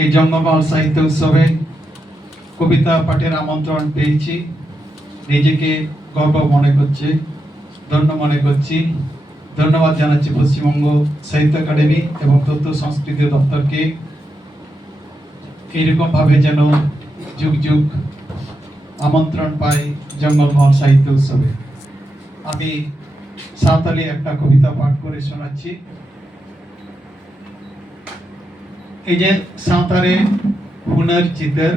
এই জঙ্গমহল সাহিত্য উৎসবে কবিতা পাঠের আমন্ত্রণ পেয়েছি, নিজেকে গর্ব মনে করছি, ধন্য মনে করছি। ধন্যবাদ জানাচ্ছি পশ্চিমবঙ্গ সাহিত্য একাডেমি এবং তথ্য সংস্কৃতি দপ্তরকে। এইরকমভাবে যেন যুগ যুগ আমন্ত্রণ পাই জঙ্গলমহল সাহিত্য উৎসবে। আমি সাঁওতালি একটা কবিতা পাঠ করে শোনাচ্ছি। এই যে সাঁওতারে হুনার চিতর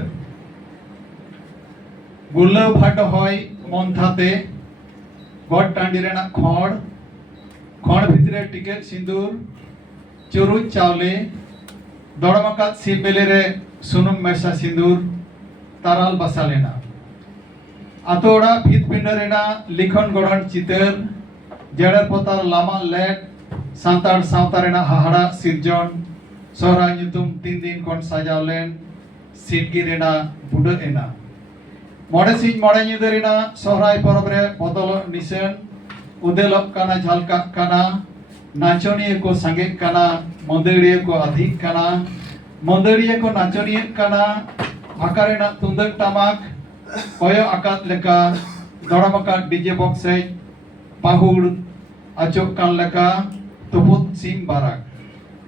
গুল্লা ভাট হয় মন্থাতে গড় টাঁডি রেনা খড় খড় ভিতরে টিকেট সিঁদুর চুরুচ চাউলে দড়মাকাত সিবেলে রে সুনুম মেশা সিঁদুর তারাল বাসালে না আতোড়া ভিত পিন্ডা রেনা লিখন গড়ন চিতর জেড়ের পতার লামা লেট সাঁতার সাঁওতা রেনা হাহাড়া সিরজন সহরাই nyutum 3 দিন কোন সাজাওলেন সিটগি রেনা বুড়ো এনা মড়ে সিং মড়ে ñিদা রেনা সহরাই পরব রে বদল নিসেন উদেলক কানা ঝালকাক কানা নাচনিয়ে কো সাঙ্গে কানা মন্দিরিয়ে কো অধিক কানা মন্দিরিয়ে কো নাচনিয়ে কানা আকারে না তুন্দক টামাক কয় আকাত লেকা দড়মাকা ডিজে বক্সে পাহুড় আচক কান লেকা তুপুত সিম বারাক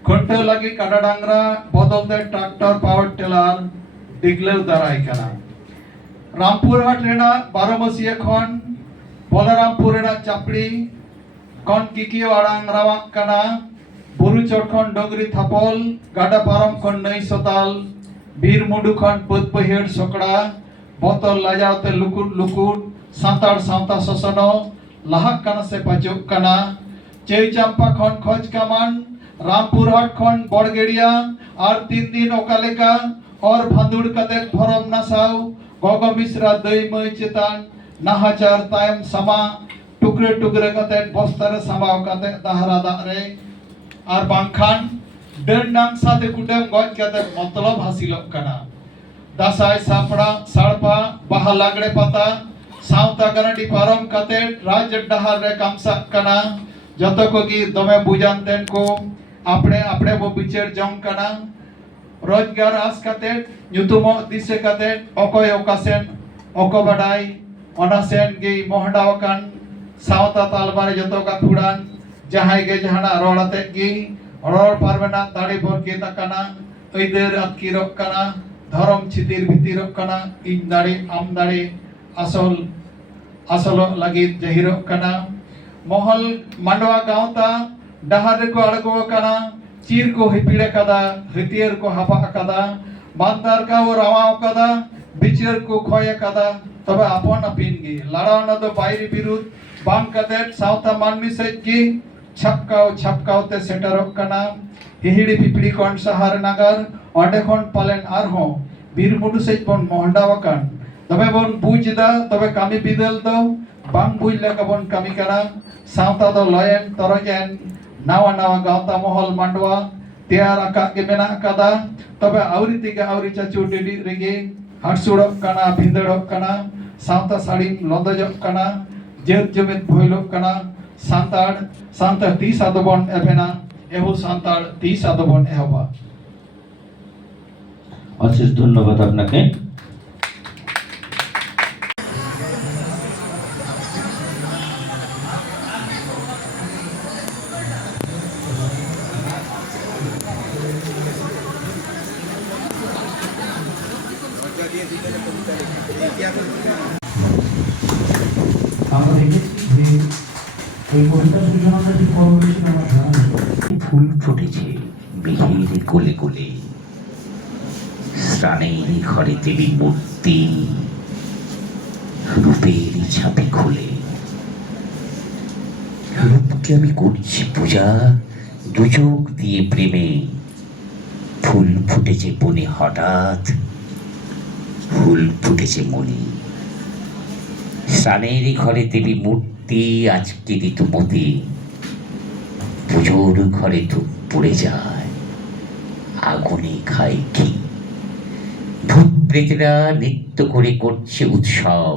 ঘন্টা লাগে কাটা ডাংরা বদলতে ট্রাক্টর পাওয়ার টেলার ডিগলেও দাঁড়ায় কানা রামপুরহাট রেনা 12 মাসিয়া খন বলরামপুর রেনা চাপড়ি কন কিকিও আড়াং রাওয়াক কানা বুরু চটখন ডগরি থাপল গাডা পারম খন নই সতাল বীর মুডু খন পদ পহিড় সকড়া বোতল লাজাওতে লুকুট লুকুট সাঁতার সাঁওতা শোষণ লাহাক কানা সে পাচক কানা চেই চাম্পা খন খোঁজ কামান রামপুরহাট খন বড়গেড়িয়া আর 3 দিন ওকালেকা और ভান্দুড় কাদের ফরম নাসাও গগ মিশ্রা দই মই চেতান নাহাচার তায়ম সামা টুকরে টুকরে কাতে বস্তারে সামাও কাতে দাহরা দারে আর বাংখান ডেন নাম সাথে কুডেম গজ কাতে মতলব হাসিল কানা দাসাই সাপড়া সাড়পা বাহা লাগড়ে পাতা সাঁওতা গানাডি পারম কাতে রাজ ডাহার রে কামসা কানা যত কোগি দমে বুজানতেন কো अपने अपने वो बिचर जंग कना रोजगार आस काते nyutumo dise kate okoy okasen okobadai onasen ge mohdawakan सावता तालबारे जतो का फुड़ान जहाय गे जहाना रोड़ाते गी रोड़ पारबेना दाड़ी बोर के तकना ओइदेर अतकिरक कना धरम छितिर भितिरक कना इन दाड़ी आम दाड़ी असल असल लगी जहिरक कना महल मांडवा गांवता डहार को अड़गो कना चीर को हिपिड़े कदा हितियर को हपा कदा बांतार का वो रावा कदा बिचर को खोया कदा तब अपन अपिन गी लड़ाव न तो बाहरी विरुद्ध बांग कदे साउथा मानमी से की छपकाओ ते सेंटर कना हिहिड़ी पिपिड़ी कोन सहार नगर ओंडे कोन पालेन आर हो बीर मुडु से बन मोहंडा वकन तबे बन बुझदा तबे कामी बिदल दो बांग बुझले का बन कामी करा साउथा दो लयन तरजेन नावा नावा गावता महल मांडवा तैयार आका के मेना कदा तबे आवरी तिगे आवरी चाचू डिडी रेगे हाटसुड़क कना भिंदड़क कना सावता साड़ी लंदजक कना जेत जमित भइलक कना सांताड़ 30 आदबन एबेना एहु सांताड़ 30 आदबन एहबा। অশেষ ধন্যবাদ আপনাকে। ফুল ফুটেছে মেঘের কোলে কোলে স্নানের ঘরে দেবী মূর্তি রূপের ছাপে খুলে রূপকে আমি করছি পূজা দু চোখ দিয়ে প্রেমে ফুল ফুটেছে বনে হঠাৎ ফুল ফুটেছে মনে স্নানের ঘরে দেবী মূর্তি আজকে ঋতুমতি পুজোর ঘরে ধূপ পড়ে যায় আগুনে খায় কি ভূত প্রেতরা নৃত্য করে করছে উৎসব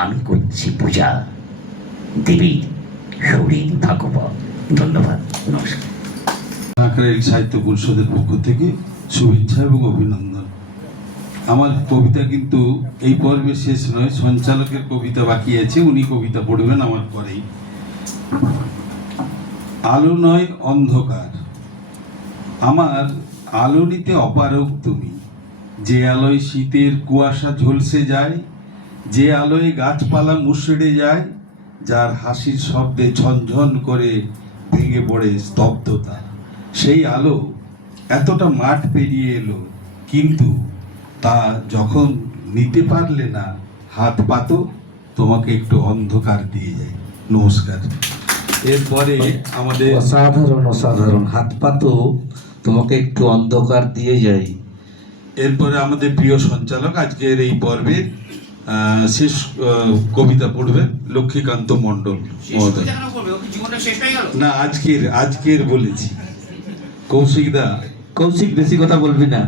আমি করছি পূজা দেবীর শরীর ভাগবত। ধন্যবাদ, নমস্কার। সাঁকরাইল সাহিত্য পরিষদের পক্ষ থেকে শুভেচ্ছা এবং অভিনন্দন। আমার কবিতা কিন্তু এই পর্বে শেষ নয়, সঞ্চালকের কবিতা বাকি আছে, উনি কবিতা পড়বেন আমার পরেই। আলো নয় অন্ধকার, আমার আলো নিতে অপারগ তুমি, যে আলোয় শীতের কুয়াশা ঝলসে যায়, যে আলোয় গাছপালা মুষড়ে যায়, যার হাসির শব্দে ঝনঝন করে ভেঙে পড়ে স্তব্ধতা। সেই আলো এতটা মাঠ পেরিয়ে এলো, কিন্তু তা যখন নিতে পারলে না হাত পাতো, তোমাকে একটু অন্ধকার দিয়ে যায়। নমস্কার। এরপরে আমাদের অসাধারণ অসাধারণ, হাত পাতো তোমাকে একটু অন্ধকার দিয়ে যাই। এরপরে আমাদের প্রিয় সঞ্চালক আজকের এই পর্বের শেষ কবিতা পড়বেন লক্ষ্মীকান্ত মণ্ডল মহোদয়। না, আজকের বলেছি। কৌশিক দা। কৌশিক, বেশি কথা বলবি না,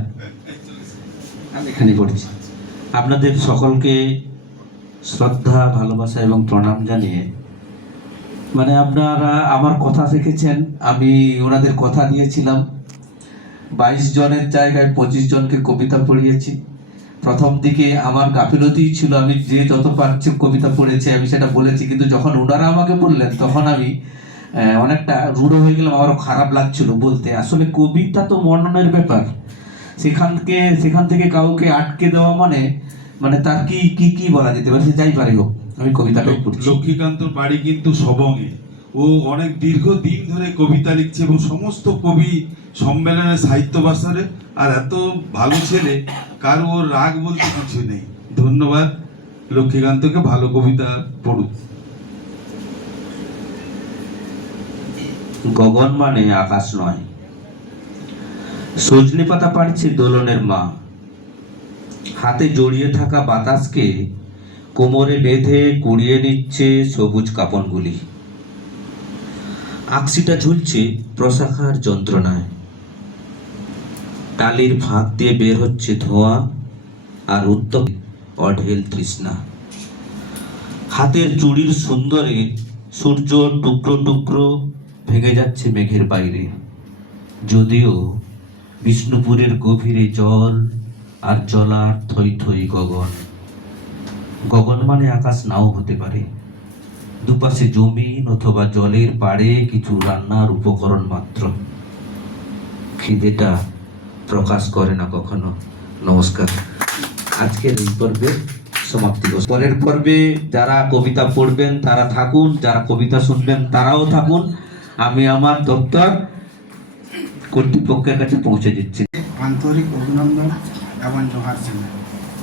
আমি এখানে পড়ছি। আপনাদের সকলকে শ্রদ্ধা, ভালোবাসা এবং প্রণাম জানিয়ে, মানে আপনারা আমার কথা রেখেছেন, আমি ওনাদের কথা দিয়েছিলাম 22 জনের জায়গায় 25 জনকে কবিতা পড়িয়েছি। প্রথম দিকে আমার গাফিলতিই ছিল, আমি যে যত পারছি কবিতা পড়েছি আমি সেটা বলেছি, কিন্তু যখন ওনারা আমাকে বললেন তখন আমি অনেকটা রূঢ় হয়ে গেলাম, আমারও খারাপ লাগছিল বলতে। আসলে কবিতা তো মননের ব্যাপার, সেখান থেকে কাউকে আটকে দেওয়া মানে মানে তার কি বলা যেতে পারে, সে যাই পারে হোক। আমি কবিতাটাই পড়ছি। লক্ষ্মীকান্তর বাড়ি কিন্তু সবংয়ে, ও অনেক দীর্ঘদিন ধরে কবিতা লিখছে এবং সমস্ত কবি সম্মেলনে সাহিত্য বাসারে, আর এত ভালো ছেলে, কারো ওর রাগ বলতে কিছু নেই। ধন্যবাদ লক্ষ্মীকান্তকে, ভালো কবিতা পড়ুক। গগন মানে আকাশ নয়, সজনে পাতা পাড়ছে দোলনের মা, হাতে জড়িয়ে থাকা বাতাসকে কোমরে বেঁধে কুড়িয়ে নিচ্ছে সবুজ কাপনগুলি। আকসিটা ঝুলছে প্রশাখার যন্ত্রণায়, টালির ফাঁক দিয়ে বের হচ্ছে ধোঁয়া, আর উত্তম অঢেল তৃষ্ণা। হাতের চুড়ির সুন্দরে সূর্য টুকরো টুকরো ভেঙে যাচ্ছে মেঘের বাইরে, যদিও বিষ্ণুপুরের গভীরে জল আর জলার থই থই গগন। গগন মানে আকাশ নাও হতে পারে, দুপাশে জমিন অথবা জলের পাড়ে কিছু রান্নার উপকরণ মাত্র। খিদেটা প্রকাশ করে না কখনো। নমস্কার। আজকের এই পর্বে সমাপ্তি। পরের পর্বে যারা কবিতা পড়বেন তারা থাকুন, যারা কবিতা শুনবেন তারাও থাকুন। আমি আমার দপ্তর কর্তৃপক্ষের কাছে পৌঁছে দিচ্ছি। আন্তরিক অভিনন্দন এবং জোহার জানাই।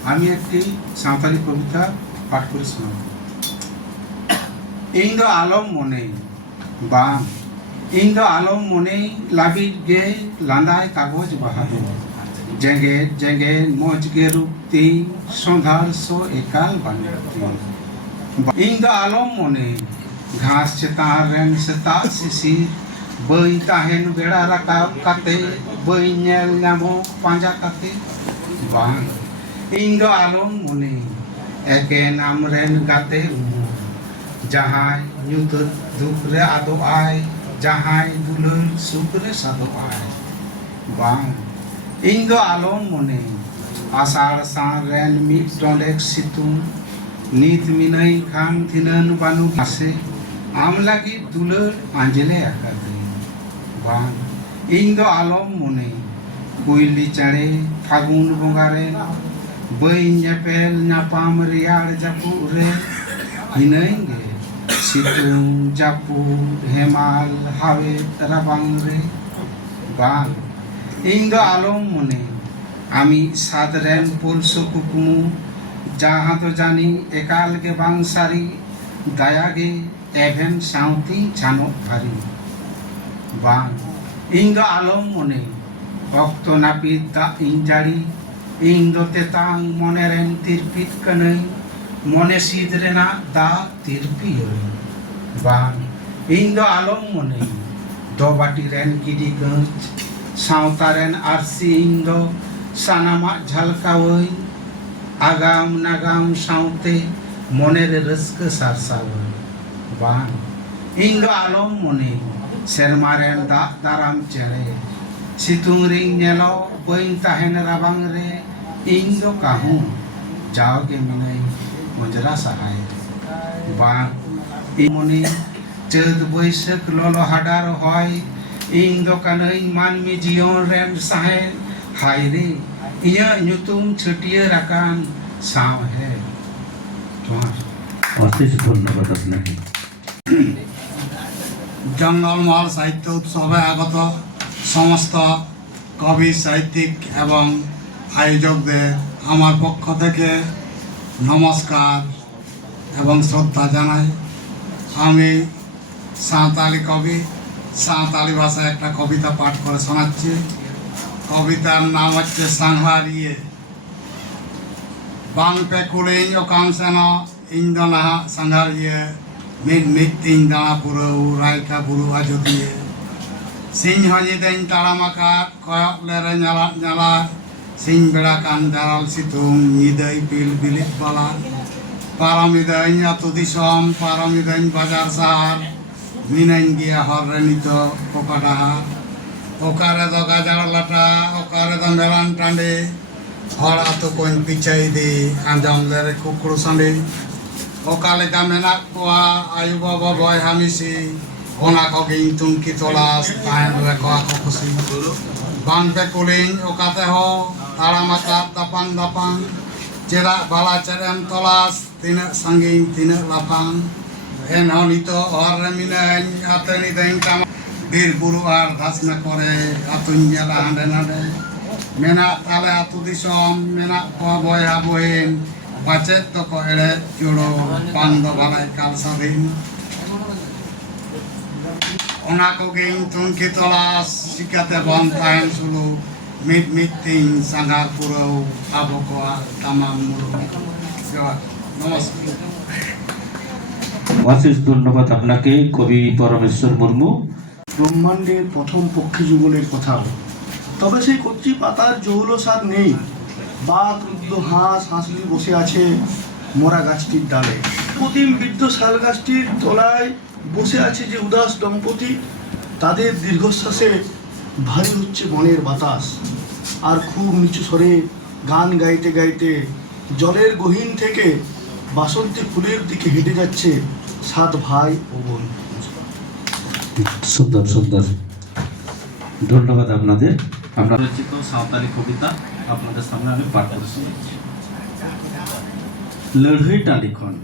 আমি একটি সাঁওতালি কবিতা পাঠ করে শোনাব। ᱤᱧ ᱫᱚ ᱟᱞᱚᱢ ᱢᱚᱱᱮ ᱵᱟᱝ, ᱤᱧ ᱫᱚ ᱟᱞᱚᱢ ᱢᱚᱱᱮ ᱞᱟᱹᱵᱤᱫ ᱜᱮ ᱞᱟᱸᱫᱟᱭ ᱠᱟᱜᱚᱡᱽ ᱵᱟᱦᱟ ᱫᱚ, ᱡᱮᱸᱜᱮᱫ ᱡᱮᱸᱜᱮᱫ ᱢᱚᱡᱽ ᱜᱮ ᱨূᱯ ᱛᱤᱧ ᱥᱚᱸᱫᱷᱟᱲ ᱥᱚ ᱮᱠᱟᱞ ᱵᱟᱹᱱᱩᱜ ᱛᱤᱧ। ᱤᱧ ᱫᱚ ᱟᱞᱚᱢ ᱢᱚᱱᱮ ᱜᱷᱟᱥ ᱪᱮᱛᱟᱱ ᱨᱮᱱ ᱥᱮᱛᱟᱜ ᱥᱤᱥᱤᱨ, ᱵᱟᱹᱧ ᱛᱟᱦᱮᱱ ᱵᱮᱲᱟ ᱨᱟᱠᱟᱵ ᱠᱟᱛᱮ, ᱵᱟᱹᱧ ᱧᱮᱞ ᱧᱟᱢᱚᱜ ᱯᱟᱸᱡᱟ ᱠᱟᱛᱮ ᱵᱟᱝ। ᱤᱧ ᱫᱚ ᱟᱞᱚᱢ ᱢᱚᱱᱮ ᱮᱠᱮᱱ ᱟᱢᱨᱮᱱ ᱜᱟᱛᱮ ᱩᱢᱩᱞ, ᱡᱟᱦᱟᱸᱭ ᱧᱩᱛᱟᱹᱛ ᱫᱩᱠ ᱨᱮ ᱟᱫᱚᱜᱼᱟᱭ, ᱡᱟᱦᱟᱸᱭ ᱫᱩᱞᱟᱹᱲ ᱥᱩᱠ ᱨᱮ ᱥᱟᱫᱚᱜᱼᱟᱭ ᱵᱟᱝ। ᱤᱧ ᱫᱚ ᱟᱞᱚᱢ ᱢᱚᱱᱮ ᱟᱥᱟᱲ ᱥᱟᱱ ᱨᱮᱱ ᱢᱤᱫ ᱰᱚᱸᱰᱮᱠ ᱥᱤᱛᱩᱝ, ᱱᱤᱛ ᱢᱤᱱᱟᱹᱧ ᱠᱷᱟᱱ ᱫᱷᱤᱱᱟᱹᱱ ᱵᱟᱹᱱᱩᱜ ᱟᱥᱮ, ᱟᱢ ᱞᱟᱹᱜᱤᱫ ᱫᱩᱞᱟᱹᱲ ᱟᱸᱡᱞᱮ ᱟᱠᱟᱫᱟᱹᱧ ᱵᱟᱝ। ᱤᱧ ᱫᱚ ᱟᱞᱚᱢ ᱢᱚᱱᱮ ᱠᱩᱭᱞᱤ ᱪᱮᱬᱮ ᱯᱷᱟᱹᱜᱩᱱ ᱵᱚᱸᱜᱟ ᱨᱮ, ᱵᱟᱹᱧ ᱧᱮᱯᱮᱞ ᱧᱟᱯᱟᱢ ᱨᱮᱭᱟᱲ ᱡᱟᱹᱯᱩᱫ ᱨᱮ, ᱦᱤᱱᱟᱹᱧ ᱜᱮ ᱥᱤᱛᱩᱝ ᱡᱟᱹᱯᱩᱫ ᱦᱮᱢᱟᱞ ᱦᱟᱣᱮᱫ ᱨᱟᱵᱟᱝ ᱨᱮ ᱵᱟᱝ। ᱤᱧ ᱫᱚ ᱟᱞᱚᱢ ᱢᱚᱱᱮ ᱟᱢᱤᱡ ᱥᱟᱫ ᱨᱮᱱ ᱯᱩᱞᱥᱚ ᱠᱩᱠᱢᱩ, ᱡᱟᱦᱟᱸ ᱫᱚ ᱡᱟᱹᱱᱤ ᱮᱠᱟᱞ ᱜᱮ ᱵᱟᱝ ᱥᱟᱹᱨᱤ, ᱫᱟᱭᱟ ᱜᱮ ᱮᱵᱷᱮᱱ ᱥᱟᱶᱛᱤᱧ ᱪᱷᱟᱱᱚᱜ ᱵᱷᱟᱹᱨᱤ ᱵᱟᱝ। ᱤᱧ ᱫᱚ ᱟᱞᱚᱢ ᱢᱚᱱᱮ ᱚᱠᱛᱚ ᱱᱟᱹᱯᱤᱛ ᱫᱟᱜ ᱤᱧ ᱡᱟᱹᱲᱤ, ᱤᱧ ᱫᱚ ᱛᱮᱛᱟᱝ ᱢᱚᱱᱮ ᱨᱮᱱ ᱛᱤᱨᱯᱤᱛ ᱠᱟᱹᱱᱟᱹᱧ, মনে শীত রেনাক দাগ তিরপিয়ই বাং। ᱤᱧ ᱫᱚ ᱟᱞᱚᱢ ᱢᱚᱱᱮ ᱫᱚᱵᱟᱴᱤ ᱨᱮᱱ ᱜᱤᱰᱤ ᱜᱟᱹᱪ, ᱥᱟᱶᱛᱟ ᱨᱮᱱ ᱟᱹᱨᱥᱤ ᱤᱧ ᱫᱚ ᱥᱟᱱᱟᱢᱟᱜ ᱡᱷᱟᱞᱠᱟᱣᱟᱹᱧ, আগাম নাগাম সাঁওতে মনের রস্ক সারসাওয়াᱹᱧ বাং। ᱤᱧ ᱫᱚ ᱟᱞᱚᱢ ᱢᱚᱱᱮ ᱥᱮᱨᱢᱟ ᱨᱮᱱ ᱫᱟᱜ ᱫᱟᱨᱟᱢ ᱪᱮᱬᱮ ᱥᱤᱛᱩᱝ ᱨᱤᱧ ᱧᱮᱞᱚᱜ ᱵᱟᱹᱧ ᱛᱟᱦᱮᱱ ᱨᱟᱵᱟᱝ ᱨᱮ ᱤᱧ ᱫᱚ ᱠᱟᱹᱦᱩ ᱡᱟᱣᱜᱮ ᱢᱤᱱᱟᱹᱧ ᱚᱸᱡᱽᱨᱟ ᱥᱟᱦᱟᱭ ᱵᱟᱝ ᱤᱧ ᱢᱚᱱᱮ ᱪᱟᱹᱛ ᱵᱟᱹᱭᱥᱟᱹᱠᱷ ᱞᱚᱞᱚ ᱦᱟᱰᱟᱨ ᱦᱚᱭ ᱤᱧ ᱫᱚ ᱠᱟᱹᱱᱟᱹᱧ ᱢᱟᱹᱱᱢᱤ ᱡᱤᱭᱚᱱ ᱨᱮᱱ ᱥᱟᱦᱮᱸᱫ ᱦᱟᱭ ᱨᱮ ᱤᱧᱟᱹᱜ ᱧᱩᱛᱩᱢ ಛᱟᱹᱴᱭᱟᱹᱨ ᱟᱠᱟᱱ ᱥᱟᱶᱦᱮᱫ ᱡᱚᱦᱟᱨ অশেষ ধন্যবাদ আপনাকে। জঙ্গলমহল সাহিত্য উৎসবে আগত সমস্ত কবি সাহিত্যিক এবং আয়োজকদের আমার পক্ষ থেকে নমস্কার এবং শ্রদ্ধা জানাই। আমি সাঁওতালি কবি, সাঁওতালি ভাষায় একটা কবিতা পাঠ করে শোনাচ্ছি। কবিতার নাম হচ্ছে সাংহারিয়ে। বাং পে কুলিং ওকাম সেন ᱤᱧ ᱫᱚ ᱱᱟᱦᱟᱜ ᱥᱟᱸᱜᱷᱟᱨᱤᱭᱟᱹ ᱢᱤᱫ ᱢᱤᱫ ᱛᱤᱧ ᱫᱟᱬᱟ ᱯᱩᱨᱟᱹᱣ ᱨᱟᱭᱠᱟ ᱵᱩᱨᱩ ᱟᱡᱚᱫᱤᱭᱟᱹ ᱥᱤᱧ ᱦᱚᱸ ᱧᱤᱫᱟᱹᱧ ᱛᱟᱲᱟᱢ ᱟᱠᱟᱫ ᱠᱚᱭᱚᱜ ᱞᱮᱨᱮ ᱧᱟᱞᱟᱫ ᱧᱟᱞᱟᱫ ᱥᱤᱧ ᱵᱮᱲᱟ ᱠᱟᱱ ᱫᱟᱨᱟᱞ ᱥᱤᱛᱩᱝ ᱧᱤᱫᱟᱹ ᱤᱯᱤᱞ ᱵᱤᱞᱤᱫ ᱵᱟᱞᱟ ᱯᱟᱨᱚᱢᱤᱫᱟᱹᱧ ᱟᱹᱛᱩ ᱫᱤᱥᱚᱢ ᱯᱟᱨᱚᱢᱤᱫᱟᱹᱧ ᱵᱟᱡᱟᱨ ᱥᱟᱦᱟᱨ ᱢᱤᱱᱟᱹᱧ ᱜᱮᱭᱟ ᱦᱚᱨ ᱨᱮ ᱱᱤᱛᱚᱜ ᱯᱚᱠᱟ ᱰᱟᱦᱟᱨ ᱚᱠᱟ ᱨᱮᱫᱚ ᱜᱟᱡᱟᱲ ᱞᱟᱴᱟ ᱚᱠᱟ ᱨᱮᱫᱚ ᱢᱮᱨᱟᱱ ᱴᱟᱺᱰᱤ ᱦᱚᱲ ᱟᱹᱛᱩ ᱠᱚᱧ ᱯᱤᱪᱷᱟᱹ ᱤᱫᱤ ᱟᱸᱡᱚᱢ ᱞᱮᱨᱮ ᱠᱩᱠᱲᱩ ᱥᱟᱺᱰᱤ ᱚᱠᱟ ᱞᱮᱠᱟ ᱢᱮᱱᱟᱜ ᱠᱚᱣᱟ ᱟᱭᱳ ᱵᱟᱵᱟ ᱵᱚᱭᱦᱟ ᱢᱤᱥᱤ ᱚᱱᱟ ᱠᱚᱜᱮᱧ ᱛᱩᱱᱠᱷᱤ ᱛᱚᱞᱟᱥ ᱛᱟᱦᱮᱱ ᱨᱮᱠᱚ ᱟᱠᱚ ᱠᱩᱥᱤ ᱵᱟᱝ ᱯᱮ ᱠᱩᱞᱤᱧ ᱚᱠᱟ ᱛᱮᱦᱚᱸ ᱛᱟᱲᱟᱢ ᱟᱠᱟᱫ ᱛᱟᱯᱟᱝ ᱫᱟᱯᱟᱝ ᱪᱮᱫᱟᱜ ᱵᱟᱞᱟ ᱪᱮᱫ ᱮᱢ ᱛᱚᱞᱟᱥ ᱛᱤᱱᱟᱹᱜ ᱥᱟᱺᱜᱤᱧ ᱛᱤᱱᱟᱹᱜ ᱞᱟᱯᱷᱟᱝ ᱮᱱᱦᱚᱸ ᱱᱤᱛᱚᱜ ᱦᱚᱨ ᱨᱮ ᱢᱤᱱᱟᱹᱧ ᱟᱛᱮᱱᱤᱫᱟᱹᱧ ᱛᱟᱢᱟ ᱵᱤᱨ ᱵᱩᱨᱩ ᱟᱨ ᱫᱷᱟᱥᱱᱟ ᱠᱚᱨᱮ ᱟᱹᱛᱩᱧ ᱧᱮᱞᱟ ᱦᱟᱸᱰᱮ ᱱᱟᱰᱮ ᱢᱮᱱᱟᱜ ᱛᱟᱞᱮ ᱟᱹᱛᱩ ᱫᱤᱥᱚᱢ ᱢᱮᱱᱟᱜ ᱠᱚᱣᱟ ᱵᱚᱭᱦᱟ ᱵᱚᱦᱤᱱ ᱯᱟᱪᱮᱫ ᱫᱚᱠᱚ ᱮᱲᱮ ᱡᱩᱲᱳ ᱵᱟᱝ ᱫᱚ ᱵᱷᱟᱞᱟᱭ ᱠᱟᱞ ᱥᱟᱹᱫᱷᱤᱱ ᱚᱱᱟ ᱠᱚᱜᱮᱧ ᱛᱩᱱᱠᱷᱤ ᱛᱚᱞᱟᱥ ᱪᱤᱠᱟᱹᱛᱮ ᱵᱚᱱ ᱛᱟᱦᱮᱱ ᱥᱩᱞᱩᱠ ᱢᱤᱫ ᱢᱤᱫ ᱛᱤᱧ ᱥᱟᱸᱜᱷᱟᱨ ᱯᱩᱨᱟᱹᱣ ᱟᱵᱚ ᱠᱚᱣᱟᱜ তামাম মুলুক জয় নমস্কার। অশেষ ধন্যবাদ আপনাকে কবি পরমেশ্বর মুর্মু। ব্রহ্মাণ্ডের প্রথম পক্ষী যুগলের কথাও, তবে সেই কচ্ছি পাতার জৌলসার নেই। বাঘ রুদ্র হাঁস হাঁসলি বসে আছে মোরা গাছটির ডালে। প্রতিম বৃদ্ধ শাল গাছটির তলায় বসে আছে যে উদাস দম্পতি, তাদের দীর্ঘশ্বাসে ভারী হচ্ছে বনের বাতাস। আর খুব নিচু স্বরে গান গাইতে গাইতে জলের গহীন থেকে বাসন্তী ফুলের দিকে হেঁটে যাচ্ছে 7 ভাই ও বোন। সুন্দর সুন্দর, ধন্যবাদ আপনাদের। আমরা রচিত সাঁওতালি কবিতা আপনাদের সামনে আমি পাঠ করে শোনাচ্ছি। লড়াই টাঁডি খন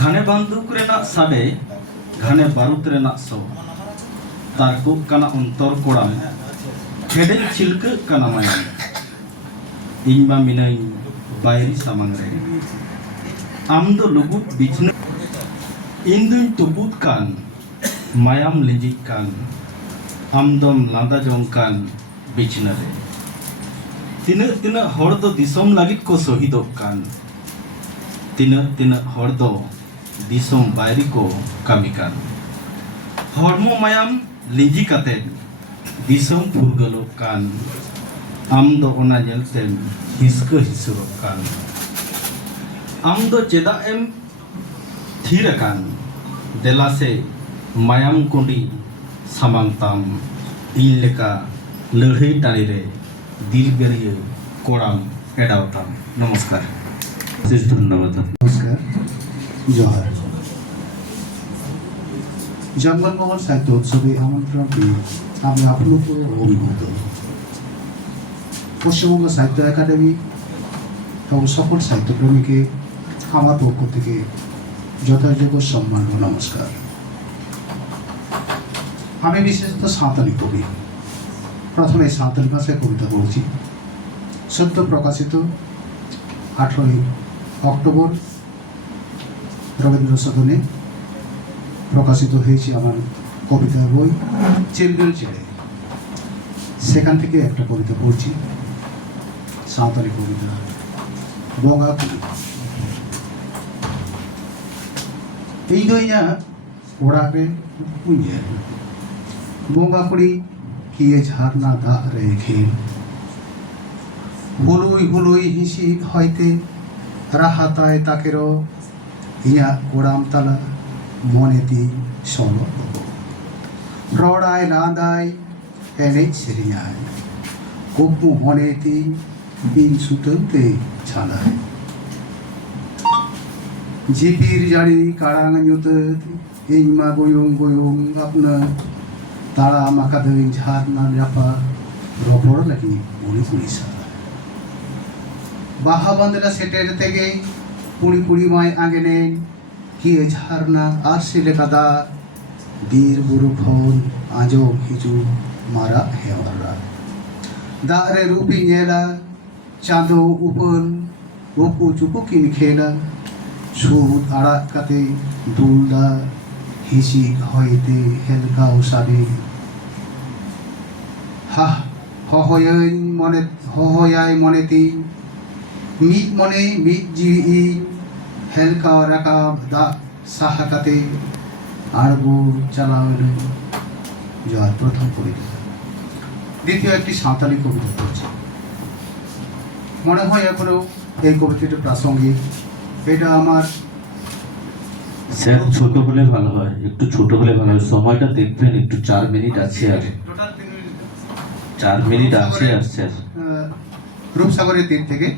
ঘানে বান্দুক রেনাᱜ সাডে ঘানে বারুদ রেনাᱜ ᱥᱚ ᱛᱟᱨᱠᱚᱜ ᱠᱟᱱᱟ ᱚᱱᱛᱚᱨ ᱠᱚᱲᱟᱢ ᱦᱮᱰᱮᱡ ᱪᱷᱤᱞᱠᱟᱹᱜ ᱠᱟᱱᱟ ᱢᱟᱭᱟᱢ ᱤᱧ ᱢᱟ ᱢᱤᱱᱟᱹᱧ ᱵᱟᱭᱨᱤ ᱥᱟᱢᱟᱝ ᱨᱮ ᱟᱢ ᱫᱚ ᱞᱩᱜᱩᱫ ᱵᱤᱪᱷᱱᱟᱹ ᱤᱧ ᱫᱩᱧ ᱛᱩᱯᱩᱫ ᱠᱟᱱ ᱢᱟᱭᱟᱢ ᱞᱤᱸᱡᱤᱜ ᱠᱟᱱ ᱟᱢ ᱫᱚᱢ ᱞᱟᱸᱫᱟ ᱡᱚᱝ ᱠᱟᱱ ᱵᱤᱪᱷᱱᱟᱹ ᱨᱮ ᱛᱤᱱᱟᱹᱜ ᱛᱤᱱᱟᱹᱜ ᱦᱚᱲ ᱫᱚ ᱫᱤᱥᱚᱢ ᱞᱟᱹᱜᱤᱫ ᱠᱚ ᱥᱚᱦᱤᱫᱚᱜ ᱠᱟᱱ ᱛᱤᱱᱟᱹᱜ ᱛᱤᱱᱟᱹᱜ ᱦᱚᱲ ᱫᱚ ᱫᱤᱥᱚᱢ ᱵᱟᱭᱨᱤ ᱠᱚ ᱠᱟᱹᱢᱤ ᱠᱟᱱ ᱦᱚᱲᱢᱚ ᱢᱟᱭᱟᱢ ᱞᱤᱸᱡᱤ ᱠᱟᱛᱮᱫ ᱫᱤᱥᱚᱢ ᱯᱷᱩᱨᱜᱟᱹᱞᱚᱜ ᱠᱟᱱ ᱟᱢ ᱫᱚ ᱚᱱᱟ ᱧᱮᱞᱛᱮᱢ ᱦᱤᱥᱠᱟᱹ ᱦᱤᱥᱩᱨᱚᱜ ᱠᱟᱱ ᱟᱢ ᱫᱚ ᱪᱮᱫᱟᱜ ᱮᱢ ᱛᱷᱤᱨ ᱟᱠᱟᱱ ᱫᱮᱞᱟ ᱥᱮ ᱢᱟᱭᱟᱢ ᱠᱩᱸᱰᱤ ᱥᱟᱢᱟᱝ ᱛᱟᱢ ᱤᱧ ᱞᱮᱠᱟ ᱞᱟᱹᱲᱦᱟᱹᱭ ᱴᱟᱺᱰᱤ ᱨᱮ দিলবেরিয়ে কোড়াম এডাও তাম। নমস্কার, অশেষ ধন্যবাদ। নমস্কার, জয়। জঙ্গলমহল সাহিত্য উৎসবে আমন্ত্রণ পেয়ে আমি আপ্লুত ও অভিভূত। পশ্চিমবঙ্গ সাহিত্য একাডেমি এবং সকল সাহিত্যপ্রেমীকে আমার পক্ষ থেকে যথাযোগ্য সম্মান ও নমস্কার। আমি বিশেষত সাঁওতালি কবি। প্রথমে সাঁওতালি ভাষায় কবিতা পড়েছি। সদ্য প্রকাশিত 18 অক্টোবর রবীন্দ্র সদনে প্রকাশিত হয়েছে আমার কবিতা বই চিলবেল ছেড়ে। সেখান থেকে একটা কবিতা পড়ছি, সাঁওতালি কবিতা বঙ্গা কুড়ি। এই দইয়া ওড়াকে পুঁজে বঙ্গা কুড়ি কিয়ে ঝারনা দাহ রেখে হুলুই হুলুই হিসি হইতে রাহাতায় তাকেরও ইয়া কোড়াম তালা moneting solo rodai landai enej seringai kopu moneting bin sutente chalai jipir jari karang nyutet ingma goyong goyong apna tara makadeng jharna japa ropor lagi puri puri sa baha bandra seter tege puri puri mai angene ki jharna asile kada dir buru phon ajo hiju mara hewara dare rupi nyela chando upon rupu chupu kin khela সুদ আড়াক কাতে দুলদা হিসি হইতে হেলকা উসাবে হা হহয়াই মনেতে meet মনে meet জি হেলকা রাকা দা সাহাকাতে আরবো চালাইল জয় প্রথম কবিতা দ্বিতীয় একটি সাঁওতালি কবিতা পড়ছে মনে হয় এখনো এই কবিতাটি প্রাসঙ্গিক এটা আমার স্যার ছোট হলে ভালো হয়, একটু ছোট হলে ভালো হয়। সময়টা দেখবেন একটু, 4 মিনিট আছে আর 4 মিনিট আছে আর স্যার। রূপসাগরের তীর থেকে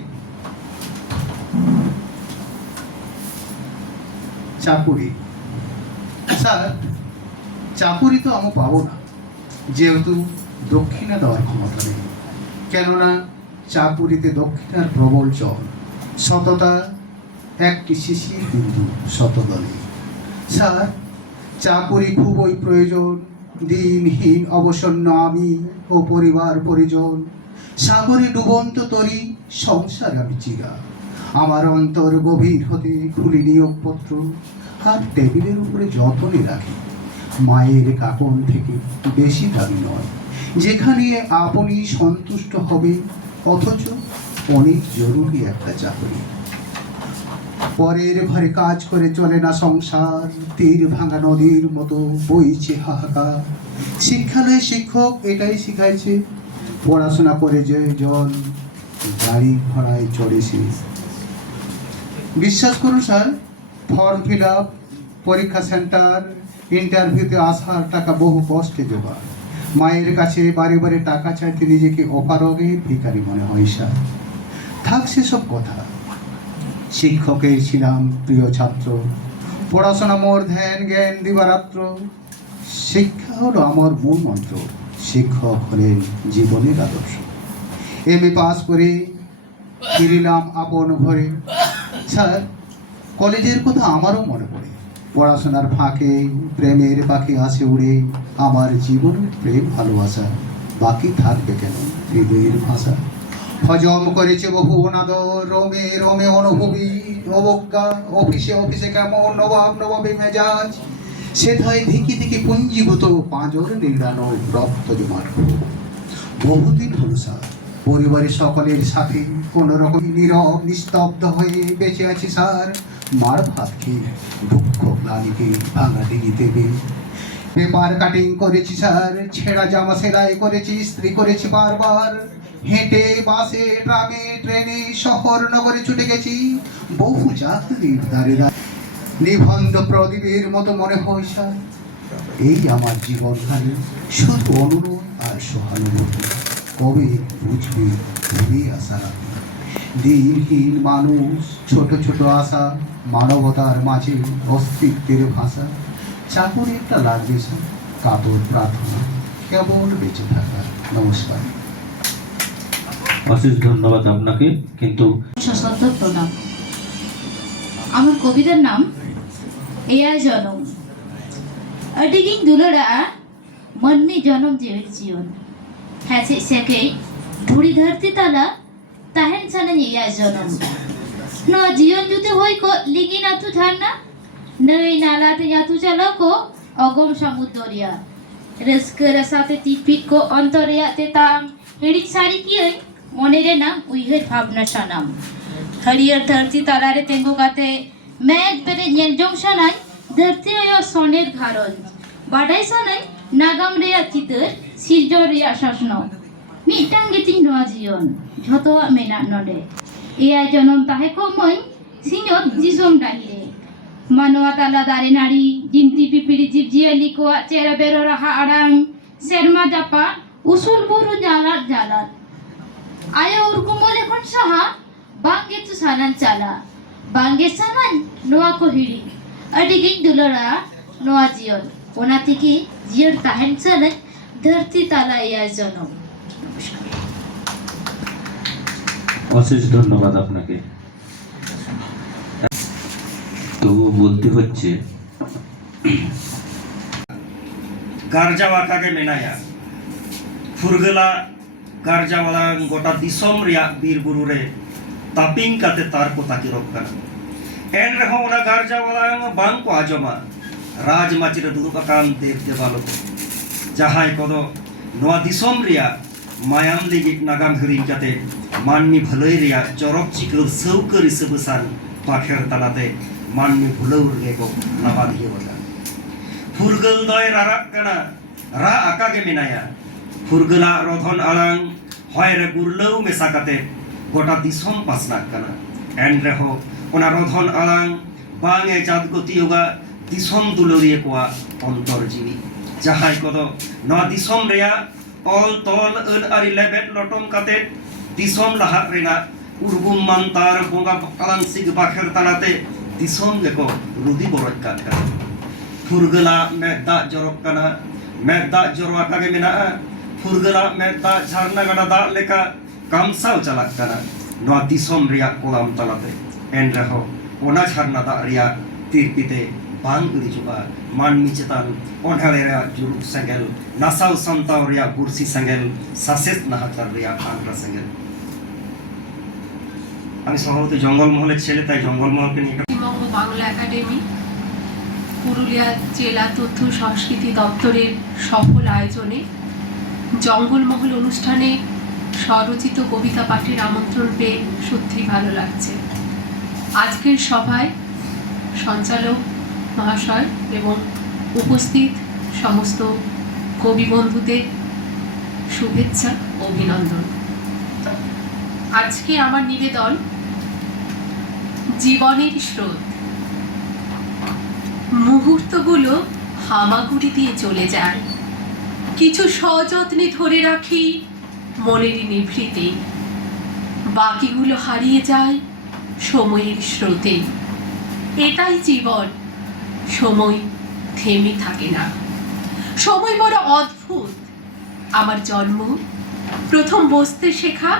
চাকুরি। স্যার চাকুরি তো আমি পাবো না, যেহেতু দক্ষিণা দেওয়ার ক্ষমতা নেই। কেননা চাকুরিতে দক্ষিণার প্রবল চল, সততা একটি শিশির বিন্দু শতদলে। স্যার চাকুরি খুবই প্রয়োজন, দিনহীন অবসন্ন আমি ও পরিবার পরিজন, সাগরে ডুবন্ত তরি সংসার আমি চিরা। আমার অন্তর গভীর হতে খুলি নিয়োগপত্র আর টেবিলের উপরে যতনে রাখি। মায়ের কাকন থেকে বেশি দাবি নয়, যেখানে আপনি সন্তুষ্ট হবে, অথচ অনেক জরুরি একটা চাকরি। পরের ঘরে কাজ করে চলে না সংসার, তীর ভাঙা নদীর মতো বইছে হাহাকার। শিক্ষালয়ে শিক্ষক এটাই শিখাইছে, পড়াশোনা করে যে জন গাড়ি ভাড়ায় চড়েছে। বিশ্বাস করুন স্যার, ফর্ম ফিল আপ, পরীক্ষা সেন্টার, ইন্টারভিউতে আসার টাকা বহু কষ্টে জোগাড়। মায়ের কাছে বারে বারে টাকা চাইতে নিজেকে অপারগে ভিখারি মনে হয় স্যার। থাক সেসব কথা, শিক্ষকের ছিলাম প্রিয় ছাত্র, পড়াশোনা মোর ধ্যান জ্ঞান দিবারাত্র। শিক্ষা হলো আমার মূল মন্ত্র, শিক্ষক হলেন জীবনের আদর্শ। এমএ পাস করে ফিরিলাম আপন ঘরে। স্যার কলেজের কথা আমারও মনে পড়ে, পড়াশোনার ফাঁকে প্রেমের পাখি আসে উড়ে। আমার জীবনের প্রেম ভালোবাসা বাকি থাকবে কেন হৃদয়ের ভাষা। হজম করেছে বহু অনাদর, রোমে রোমে অনুভবী অবজ্ঞা। অফিসে অফিসে কেমন নবাব নবাবী মেজাজ, সেথায় ধিকি ধিকি পুঞ্জীভূত পাঁজর নিড়ানো রক্ত জমাট। বহুদিন হল স্যার পরিবারের সকলের সাথে কোনো রকম নীরব নিস্তব্ধ হয়ে বেঁচে আছি স্যার। মার ভাত খেয়ে দুঃখ গ্লানিকে ভাঙা ডিঙি দেবে। পেপার কাটিং করেছি স্যার, ছেঁড়া জামা সেলাই করেছি, ইস্ত্রি করেছি বারবার। হেঁটে বাসে ট্রামে ট্রেনে শহর নগরে ছুটে গেছি, বহু যাত্রীর দ্বারে দ্বারে। নিবন্ধ প্রদীপের মতো মনে হয় স্যার এই আমার জীবনখানি, শুধু অনুরোধ আর সহানুভূতি। কবে বুঝবে ঘুরে আসা রাখি। দিনহীন মানুষ, ছোট ছোট আশা, মানবতার মাঝে অস্তিত্বের ভাষা। চাকুরি একটা লাগবে স্যার, কাতর প্রার্থনা, কেবল বেঁচে থাকা। নমস্কার। অশেষ ধন্যবাদ আপনাকে। কিন্তু সশ্রদ্ধ প্রণাম। আমার কবিতার নাম এয়াই জনম। আডিগিং দুলড়া মনমি জনম জীবের জীবন হ্যাসে সেকে ধুড়ি ধরতি তালা তাহেন সানানি এয়াই জনম। নয়া জীবন জুতে হই কো লিগি নাতু ঝারনা নই নালাতে যাতু চালো কো অগম সমুদ্রিয়া রসক রসাতে টিপিট কো অন্তরিয়াতে তাং হেড়ি সারি কিয়ে মনে রে নাম উইহের ভাবনা সানাম। हरियर धरती तालारे तेंगो काते मैग पेरे नेलजोंग सानाय धरती ओयो सोनेर घारल बाडाय सानाय नागाम रेया चितर सिरजो रेया शासनो मिटांग गेतिं नोआ जियन झतोआ मेना नडे एया जनम ताहे को मई सिंजत जिसम Dahire Manua tala dare nari, jinti pipiri jibjiali ko cera bero raha arang, serma japa, usul buru jalan jalan. Ayo urku mole kon saha, bangge tu sanan cala, bangge sanan noa ko hiri, adigin dulora noa jion, ona tiki jion tahen cale, dharti tala iya jonom. অশেষ ধন্যবাদ আপনাকে। তো বলতে হচ্ছে গারজাওয়া কাকে মেনায়া ফুরগলা গারজাওয়ালা গোটা দিসম রিয়া বীর Bru রে তাপিং কাতে তার को ताकि रोक कना एन रहो ओना गारजावाला बांग को आजमा राज माचिर दुदु कान देव देवालो जहाय कोदो नोआ दिसम रिया मायाम लिगि नागाम हरिन काते माननी भलई रिया चरक चिकल सौकरी सबसान पाखेर तलाते माननी भुलौर लेगो नाबादिए वला फुरगल दय राराक कना रा आकागे मिनाया फुरगला रधन आलांग हयरे गुरलौ मेसा काते गोटा दिसम पासनाक कना एन रहो ओना रधन आलांग बांगे जादगतियोगा दिसम दुलरिए कोआ अंतर जीवी जहाय कोदो नोआ दिसम रिया ऑल तोल अन आरि लेबेट लटम काते दिसम लाहा रेना उर्गुम मानतार बोंगा आलांग सिग बाखेर तालाते दिसम लेको रुदी बरक काका फुरगला मेदा जरक कना मेदा जरवा कागे मेना फुरगला मेदा झरना गडा दा लेका कामसाव चलाक कना नोआ दिसम रिया कोलाम तालाते एन रहो ओना झरना दा रिया तिरपिते बांग गुदी जुबा मानमी चेतान ओनहाले रिया जुरु संगेल नासाव संताव रिया गुरसी संगेल सासेत नाहाचार रिया आंग्रा संगेल আমি সম্ভবত জঙ্গলমহলের ছেলে তাই জঙ্গলমহলকে নিয়ে পশ্চিমবঙ্গ বাংলা একাডেমি পুরুলিয়া জেলা তথ্য সংস্কৃতি দপ্তরের সফল আয়োজনে জঙ্গলমহল অনুষ্ঠানে স্বরচিত কবিতা পাঠের আমন্ত্রণ পেয়ে সত্যি ভালো লাগছে। আজকের সভায় সঞ্চালক মহাশয় এবং উপস্থিত সমস্ত কবি বন্ধুদের শুভেচ্ছা অভিনন্দন। আজকে আমার নিবেদন জীবনের স্রোত। মুহূর্তগুলো হামাগুড়ি দিয়ে চলে যায়, কিছু সযত্নে ধরে রাখি মনের নিভৃতে, বাকিগুলো হারিয়ে যায় সময়ের স্রোতে। এটাই জীবন, সময় থেমে থাকে না। সময় বড় অদ্ভুত। আমার জন্ম, প্রথম বসতে শেখা,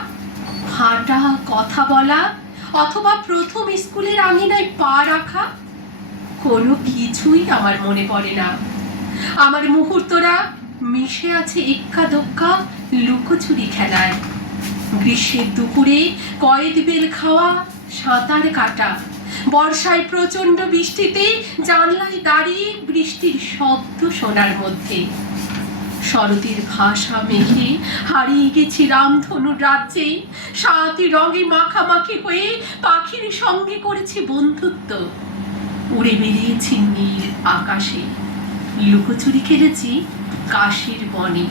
হাঁটা, কথা বলা, অথবা প্রথম স্কুলের আঙিনায় পা রাখা, কোনো কিছুই আমার মনে পড়ে না। আমার মুহূর্তরা মিশে আছে এক্কা দোক্কা লুকোচুরি খেলায়, গ্রীষ্মের দুপুরে কয়েদ বেল খাওয়া, সাঁতার কাটা, বর্ষায় প্রচণ্ড বৃষ্টিতে জানলায় দাঁড়িয়ে বৃষ্টির শব্দ শোনার মধ্যে, শরতের ভাষা মেঘে হারিয়ে গেছি রামধনুর রাজ্যে, সাতই রঙে মাখামাখি হয়ে পাখির সঙ্গে করেছি বন্ধুত্ব, উড়ে বেরিয়েছি নীল আকাশে, লুকোচুরি খেলেছি কাশির বনে,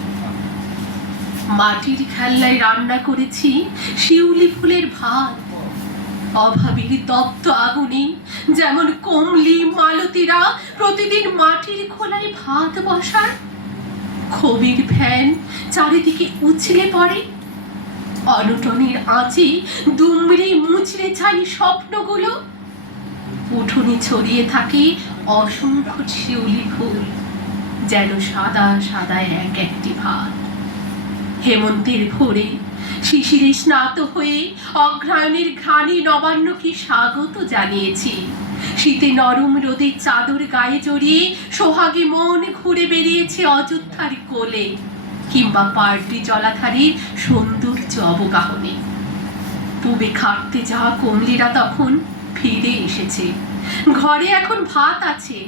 মাটির খেলনায় রান্না করেছি শিউলি ফুলের ভাত, অভাবীর তপ্ত আগুনে যেমন কমলি মালতীরা প্রতিদিন মাটির খোলায় ভাত বসার, ক্ষোভের ফ্যান চারিদিকে উছলে পড়ে, অনটনের আঁচে দুমড়ে মুচড়ে ছাই স্বপ্নগুলো, উঠোনে ছড়িয়ে থাকে অসংখ্য শিউলি ফুল, যেন সাদা সাদা এক একটি ভাত। হেমন্তের ভোরে শিশিরে স্নাত হয়ে অগ্রায়ণের ঘ্রাণে নবান্নকে স্বাগত জানিয়েছি, শীতে নরম রোদের চাদর গায়ে জড়িয়ে সোহাগে মন ঘুরে বেরিয়েছে অযোধ্যার কোলে, কিংবা পার্টি জলাধারের সৌন্দর্য অবগাহনে। পূবে খাটতে যাওয়া কমলিরা তখন ফিরে এসেছে, ঘরে এখন ভাত আছে,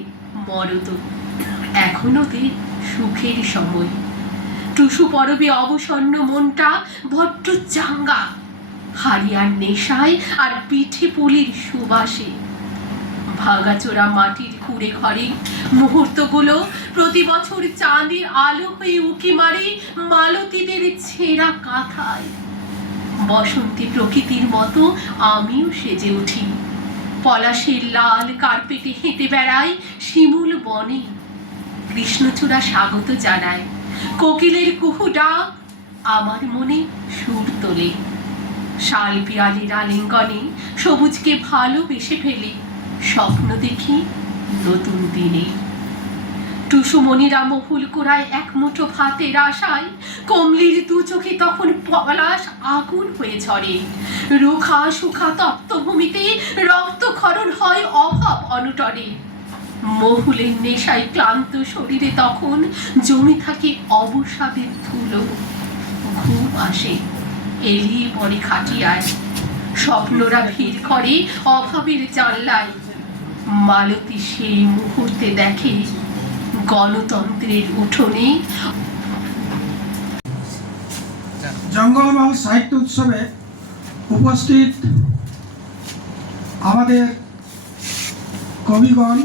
মরদ এখন ওদের সুখের সময়। টুসু পরবে অবসন্ন মনটা বড্ড চাঙ্গা, হারিয়ার নেশায় আর পিঠে পুলির সুবাসে। ভাঙাচোরা মাটির কুড়ে ঘরে মুহূর্তগুলো প্রতি বছর চাঁদের আলো হয়ে উকি মারে মালতীদের ছেঁড়া কাঁথায়। বসন্তী প্রকৃতির মতো আমিও সেজে উঠি, পলাশের লাল কার্পেটে হেঁটে বেড়ায় শিমুল বনে, কৃষ্ণচূড়া স্বাগত জানায়, কোকিলের কুহু ডাক আমার মনে সুর তোলে। শাল পিয়ালির আলিঙ্গনে সবুজকে ভালোবেসে ফেলে স্বপ্ন দেখি নতুন দিনে। টুসুমণিরা মহুল কোড়ায় এক মুঠো ভাতের আশায়, কমলির দু চোখে তখন পলাশ আগুন হয়ে ঝরে। রুখা সুখা তপ্তভূমিতে রক্তক্ষরণ হয় অভাব অনটনে। মহুলের নেশায় ক্লান্ত শরীরে তখন জমে থাকে অবসাদের ধুলো। ঘুম আসে এলিয়ে পড়ে খাটিয়ায়, স্বপ্নরা ভিড় করে অভাবের জানলায়। মালতী সেই মুহূর্তে দেখে গণতন্ত্রের উঠোনে। জঙ্গলমহল সাহিত্য উৎসবে উপস্থিত আমাদের কবিগণ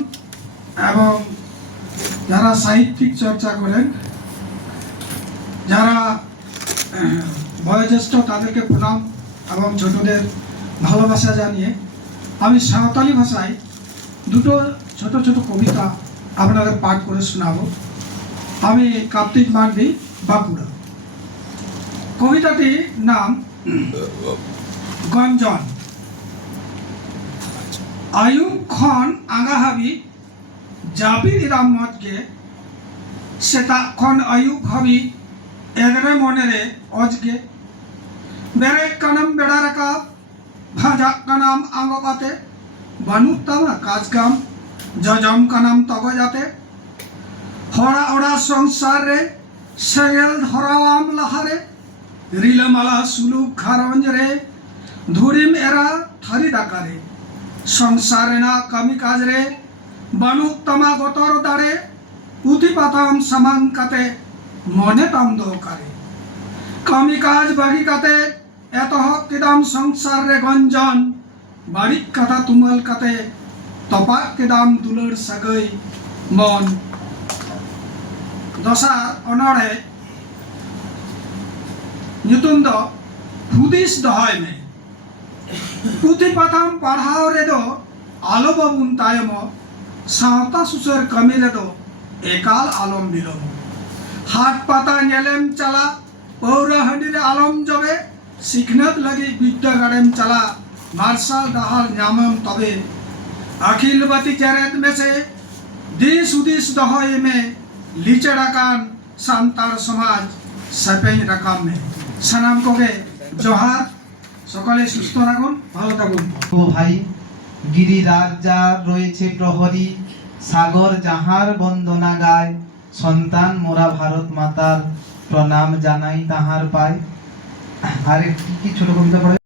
এবং যারা সাহিত্যিক চর্চা করেন, যারা বয়োজ্যেষ্ঠ তাদেরকে প্রণাম এবং ছোটদের ভালোবাসা জানিয়ে আমি সাঁওতালি ভাষায় দুটো ছোট ছোট কবিতা আপনাদের পাঠ করে শোনাব। আমি কার্তিক মান্ডি, বাঁকুড়া। কবিতাটির নাম গঞ্জন। আয়ুব খন আঙ্গাহাবি জাবির ইরাম মতকে সেটা খন আয়ুব হাবি এদরে মনেরে অজগে বেড়ে কানাম বেড়া রাখা ভাজা কানাম আঙ্গপাতে বানুত্তামা কাজগাম যজম কানাম তগজাতে হরা ওড়া সংসার রে সেগেল ধরাওয়াম লাহারে রিলমালা সুলুক খারঞ্জ রে ধুরিম এরা থারি ডাকারে সংসারে না কামি কাজ রে বানুত্তামা গতর দাঁড়ে উথি পাতাম সামান কাতে মনে তাম দোকারে কামি কাজ বাগি কাতে এত হক কিদাম সংসার রে গঞ্জন বাড়িক কাথা তুমল কাতে তপাক কিদাম দুলর সাগৈ মন। দশা অনড়ে nyutum do hudis dohoy me puthi patham padhao redo alo babun tayamo sawta susar kami redo ekal alom bilom hat pata nyelem chala paura handire alom jobe sikhnat lagi bidya garem chala marsal dahal nyamam tobe akhil bati charet mese dis udis dohoy me licharakan santar samaj sapeng rakam me Sanam কোকে Johar. সকলে সুস্থ থাকুন, ভালো থাকুন। ও ভাই গিরিরাজ যার রয়েছে প্রহরী, সাগর যাহার বন্দনা গায়, সন্তান মোরা ভারত মাতার প্রণাম জানাই তাহার পায়। আরেকটি কি ছোট কবিতা পড়ে